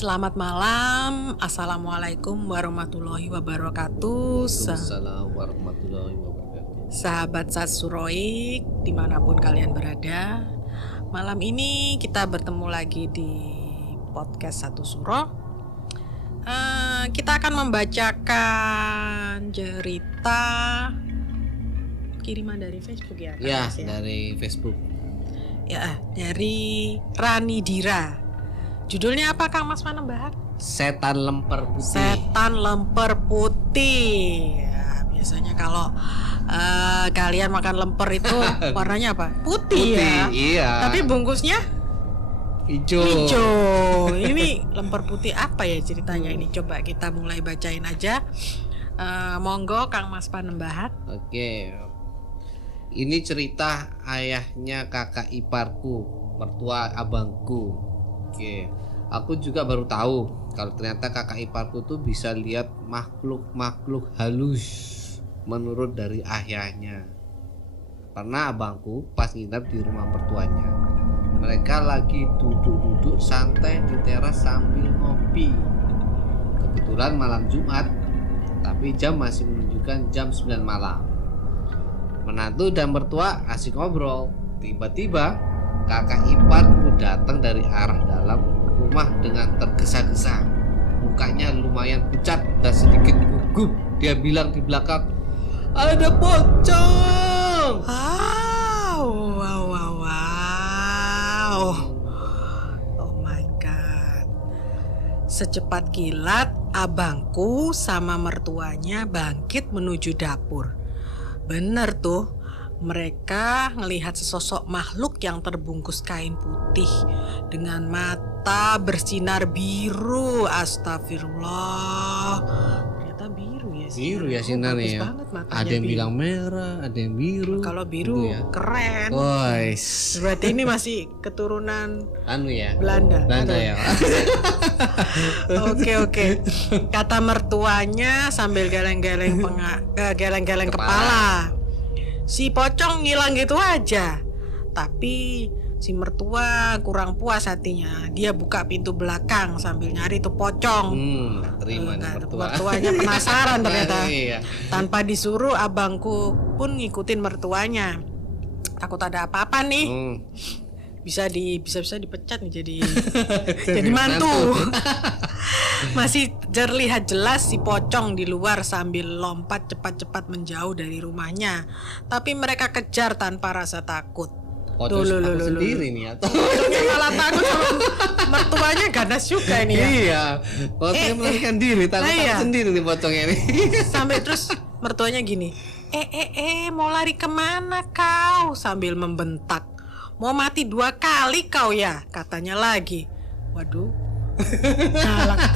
Selamat malam, Assalamualaikum warahmatullahi wabarakatuh. Waalaikumsalam warahmatullahi wabarakatuh. Sahabat Satsuroik dimanapun kalian berada, malam ini kita bertemu lagi di podcast Satu Suro. Kita akan membacakan cerita kiriman dari Facebook ya? Dari Facebook. Ya, dari Rani Dira. Judulnya apa Kang Mas Panembahan? Setan lemper putih. Setan lemper putih. Ya, biasanya kalau kalian makan lemper itu warnanya apa? Putih ya. Iya. Tapi bungkusnya hijau. Ini lemper putih apa ya ceritanya ini? Coba kita mulai bacain aja. Monggo Kang Mas Panembahan. Oke. Ini cerita ayahnya kakak iparku, mertua abangku. Oke. Aku juga baru tahu kalau ternyata kakak iparku tuh bisa lihat makhluk-makhluk halus menurut dari ayahnya. Karena abangku pas nginap di rumah mertuanya, mereka lagi duduk-duduk santai di teras sambil ngopi. Kebetulan malam Jumat, tapi jam masih menunjukkan jam 9 malam. Menantu dan mertua asik ngobrol. Tiba-tiba kakak iparku datang dari arah dalam rumah dengan tergesa-gesa. Mukanya lumayan pucat dan sedikit gugup. Dia bilang di belakang, "Ada pocong!" Wow. Oh my god. Secepat kilat abangku sama mertuanya bangkit menuju dapur. Bener tuh, mereka ngelihat sesosok makhluk yang terbungkus kain putih dengan mata bersinar biru. Astagfirullah. Ternyata biru ya sih. Biru ya sinarnya ya. Ada yang bilang merah, ada yang biru. Kalau biru ya. keren. Wois. Berarti ini masih keturunan Ya. Belanda ya. Oke. Kata mertuanya sambil geleng-geleng kepala. Si pocong ngilang gitu aja. Tapi si mertua kurang puas hatinya. Dia buka pintu belakang sambil nyari tuh pocong. Terima mertua. Mertuanya penasaran ternyata. Iya. Tanpa disuruh abangku pun ngikutin mertuanya. Takut ada apa-apa nih. Bisa dipecat nih jadi mantu. Masih terlihat jelas si pocong di luar sambil lompat cepat-cepat menjauh dari rumahnya. Tapi mereka kejar tanpa rasa takut. Pocong sendiri nih atau pocongnya malah takut sama mertuanya, ganas juga ini ya. Iya. Pocongnya melarikan diri, takut sendiri nih pocongnya ini. Sampai terus mertuanya gini, mau lari kemana kau? Sambil membentak. Mau mati 2 kali kau ya? Katanya lagi. Waduh.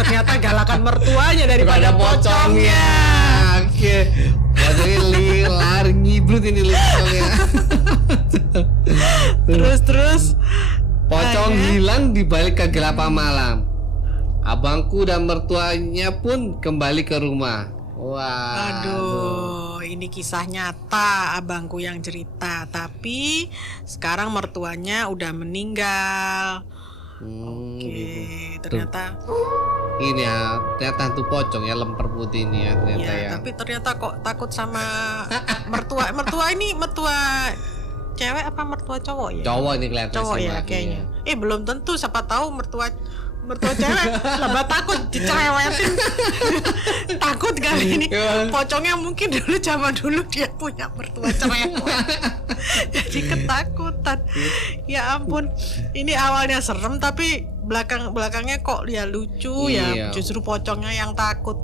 Ternyata galakan mertuanya daripada pocongnya. Oke. Pocongnya lari ngibrut ini pocongnya. Terus pocong hilang di balik kegelapan malam. Abangku dan mertuanya pun kembali ke rumah. Aduh, ini kisah nyata abangku yang cerita. Tapi sekarang mertuanya udah meninggal. Oke, ternyata ini ya, ternyata hantu pocong ya, lemper putih ini ya ternyata ya. Tapi ternyata kok takut sama mertua. Mertua ini mertua cewek apa mertua cowok ya? Cowok ini kelihatan. Cowok ya kayaknya. Belum tentu, siapa tahu mertua cewek lebah takut dicerewetin. Takut kali ini. Pocongnya mungkin zaman dulu dia punya mertua cerewet. Jadi ketakutan. Ya ampun. Ini awalnya serem tapi belakangnya kok dia lucu ya. Justru pocongnya yang takut.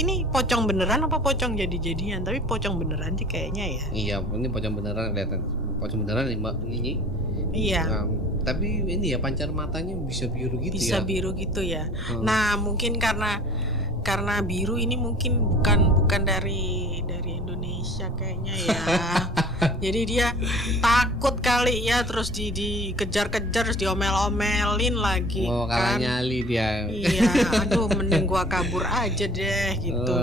Ini pocong beneran apa pocong jadi-jadian? Tapi pocong beneran sih kayaknya ya. Iya, ini pocong beneran kelihatan. Pocong beneran ini. Iya. Tapi ini ya pancar matanya bisa biru gitu ya. Bisa biru gitu ya. Nah, mungkin karena biru ini mungkin bukan dari Indonesia kayaknya ya. Jadi dia takut kali ya, terus dikejar-kejar, terus diomel-omelin lagi. Kalah nyali dia. Iya, aduh mending gua kabur aja deh gitu.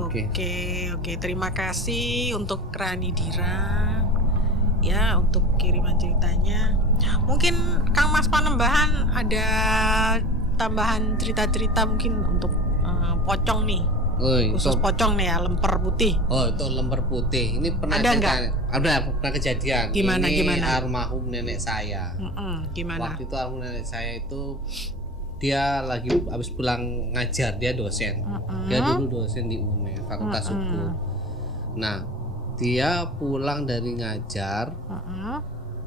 Oke, terima kasih untuk Rani Dira. Ya, untuk kiriman ceritanya. Mungkin Kang Mas Panembahan ada tambahan cerita-cerita mungkin untuk pocong nih. Khusus itu, pocong nih ya, lemper putih. itu lemper putih. Ini pernah Ada nggak? Pernah kejadian. Gimana, ini gimana? almarhum nenek saya. Gimana? Waktu itu almarhum nenek saya itu dia lagi habis pulang ngajar, dia dosen. Dia dulu dosen di UNER, Fakultas Hukum. Nah, dia pulang dari ngajar.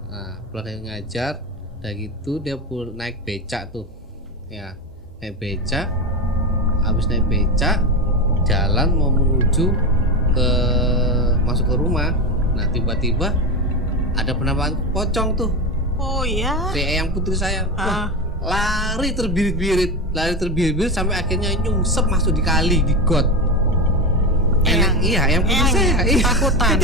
Nah, pulang dari ngajar, udah gitu dia naik becak tuh. Ya, naik becak. Habis naik becak, jalan mau menuju masuk ke rumah. Nah, tiba-tiba ada penampakan pocong tuh. Oh iya. Si Eyang putri saya. Wah, lari terbirit-birit sampai akhirnya nyungsep masuk di kali, di got. Eyang putri saya. Takutan.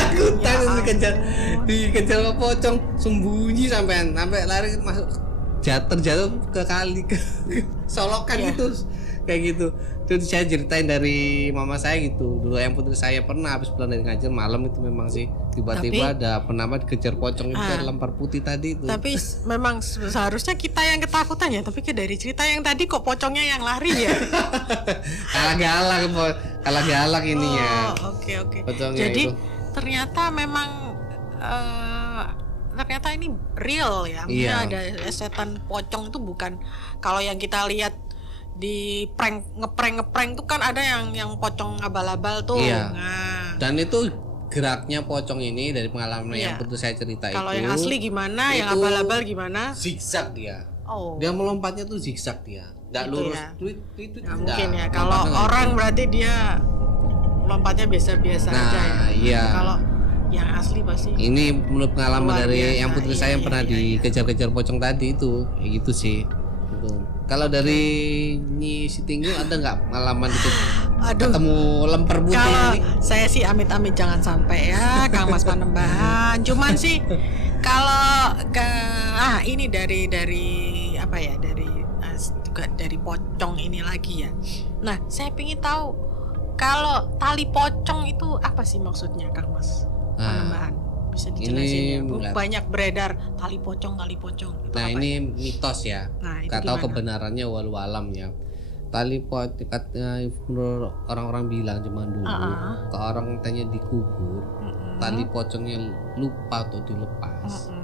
Dikejar sama pocong, sembunyi sampai lari masuk terjatuh ke kali, ke solokan gitu. Kayak gitu. Terus saya ceritain dari mama saya gitu. Dulu yang putri saya pernah habis pulang dari ngajar malam itu memang sih tiba-tiba ada penambah dikejar pocong itu lempar putih tadi itu. Tapi memang seharusnya kita yang ketakutan ya. Tapi dari cerita yang tadi kok pocongnya yang lari ya. Kalah galak ininya. Oke. Pocongnya Jadi itu. ternyata memang ternyata ini real ya. Maksudnya ada setan pocong itu bukan kalau yang kita lihat di ngeprank tuh kan ada yang pocong abal-abal tuh. Iya. Nah, dan itu geraknya pocong ini dari pengalaman yang pernah saya cerita kalau itu. yang asli gimana, yang itu abal-abal gimana? Zigzag dia. Oh. Dia melompatnya tuh zigzag dia. Enggak Gitu lurus. ya. Itu Nah, mungkin ya kalau orang berarti dia lompatnya biasa-biasa aja ya. Iya. Kalau yang asli pasti. Ini menurut pengalaman Luar dari biasa. yang putri saya yang pernah dikejar-kejar pocong tadi itu, kayak gitu sih. Gitu. Kalau dari Nyi Sitinggul ada nggak pengalaman itu ketemu lemper putih Kalau ini? saya sih amit-amit jangan sampai ya, Kang Mas Panembahan. Cuman sih kalau ini dari apa ya, juga dari pocong ini lagi ya. Nah, saya ingin tahu kalau tali pocong itu apa sih maksudnya, Kang Mas Panembahan? Bisa dijelasin ya? Banyak beredar tali pocong. Itu Nah, apa ini mitos ya. Nah, itu Gak tahu gimana? kebenarannya walau alam ya. Tali pocong menurut orang-orang bilang zaman dulu, ke orang tanya dikubur, tali pocongnya lupa atau dilepas,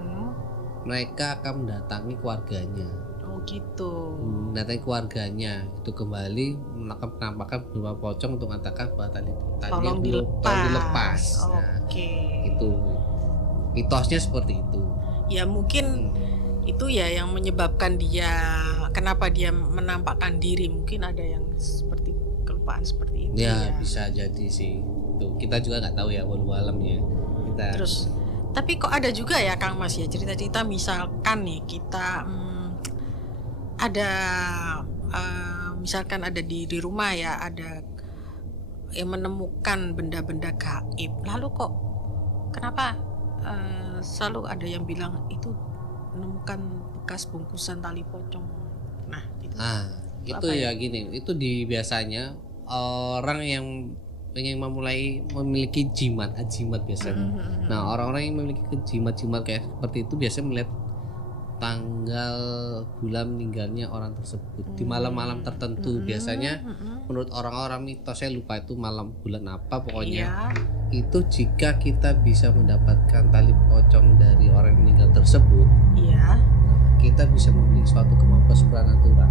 mereka akan mendatangi keluarganya. Oh gitu. Mendatangi keluarganya itu kembali melakukan penampakan berupa pocong untuk mengatakan bahwa Tolong dilepas. Nah, Oke. itu mitosnya seperti itu. Ya mungkin itu ya yang menyebabkan dia kenapa dia menampakkan diri, mungkin ada yang seperti kelupaan seperti itu Ya, bisa jadi sih. Tuh, kita juga nggak tahu ya walau alamnya. Terus tapi kok ada juga ya Kang Mas ya cerita-cerita misalkan nih kita ada misalkan ada di rumah ya, ada yang menemukan benda-benda gaib, lalu kok kenapa selalu ada yang bilang itu menemukan bekas bungkusan tali pocong. Nah, itu ya gini, itu biasanya orang yang pengen memiliki jimat biasanya. Nah, orang-orang yang memiliki jimat kayak seperti itu biasanya melihat tanggal bulan meninggalnya orang tersebut di malam-malam tertentu. Biasanya menurut orang-orang mitos, saya lupa itu malam bulan apa pokoknya. Itu jika kita bisa mendapatkan tali pocong dari orang yang meninggal tersebut, kita bisa memiliki suatu kemampuan supranatural.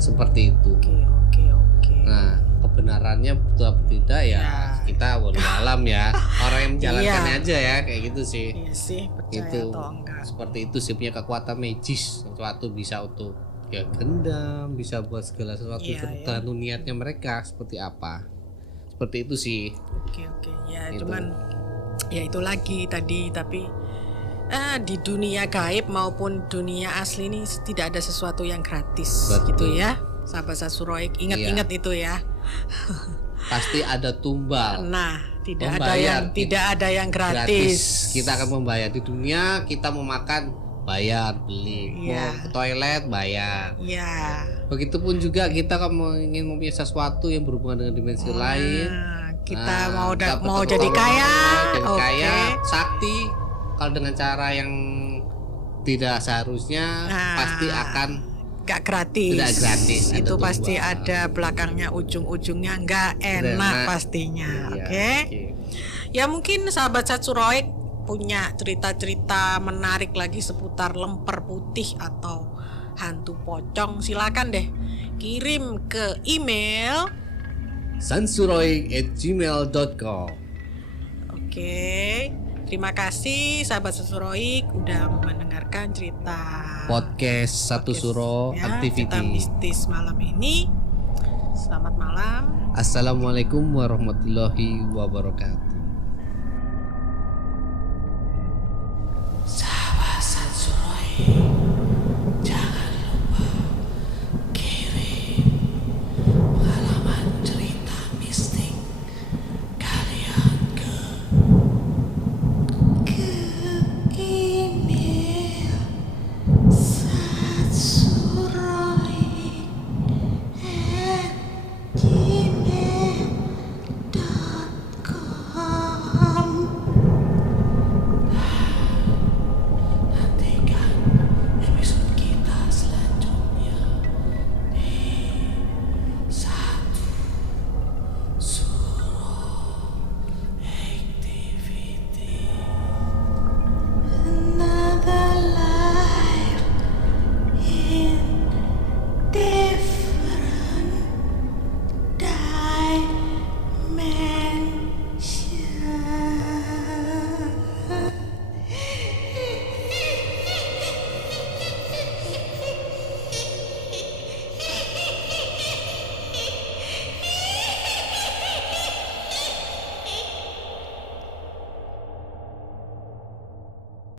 Seperti itu. Oke. Nah, kebenarannya betul atau tidak ya kita walau alam ya. Orang yang menjalankannya aja ya, kayak gitu sih. Iya sih, percaya Itu atau enggak. seperti itu sih, punya kekuatan magis. Sesuatu bisa untuk ya gendam, bisa buat segala sesuatu, tergantung niatnya mereka seperti apa. Seperti itu sih. Oke. Ya cuman ya itu lagi tadi, tapi di dunia gaib maupun dunia asli ini tidak ada sesuatu yang gratis. Betul. Gitu ya. Sahabat Sasuroik, ingat itu ya. Pasti ada tumbal. Nah, tidak ada yang gratis. Kita akan membayar di dunia, kita mau makan bayar, beli, mau ke toilet bayar. Begitupun juga kita kalau ingin mempunyai sesuatu yang berhubungan dengan dimensi lain. Kita mau jadi kaya, sakti. Kalau dengan cara yang tidak seharusnya pasti akan nggak gratis. Tidak gratis, ada Itu pasti tujuan. ada belakangnya ujung-ujungnya nggak enak pastinya. Iya, Oke. Ya mungkin sahabat Satsuroik punya cerita-cerita menarik lagi seputar lemper putih atau hantu pocong, silakan deh kirim ke email. sansuroik@gmail.com. Oke. Terima kasih sahabat Satsuroik udah mendengarkan cerita Podcast Satu Suro ya, Activity. cerita mistis malam ini. Selamat malam. Assalamualaikum warahmatullahi wabarakatuh.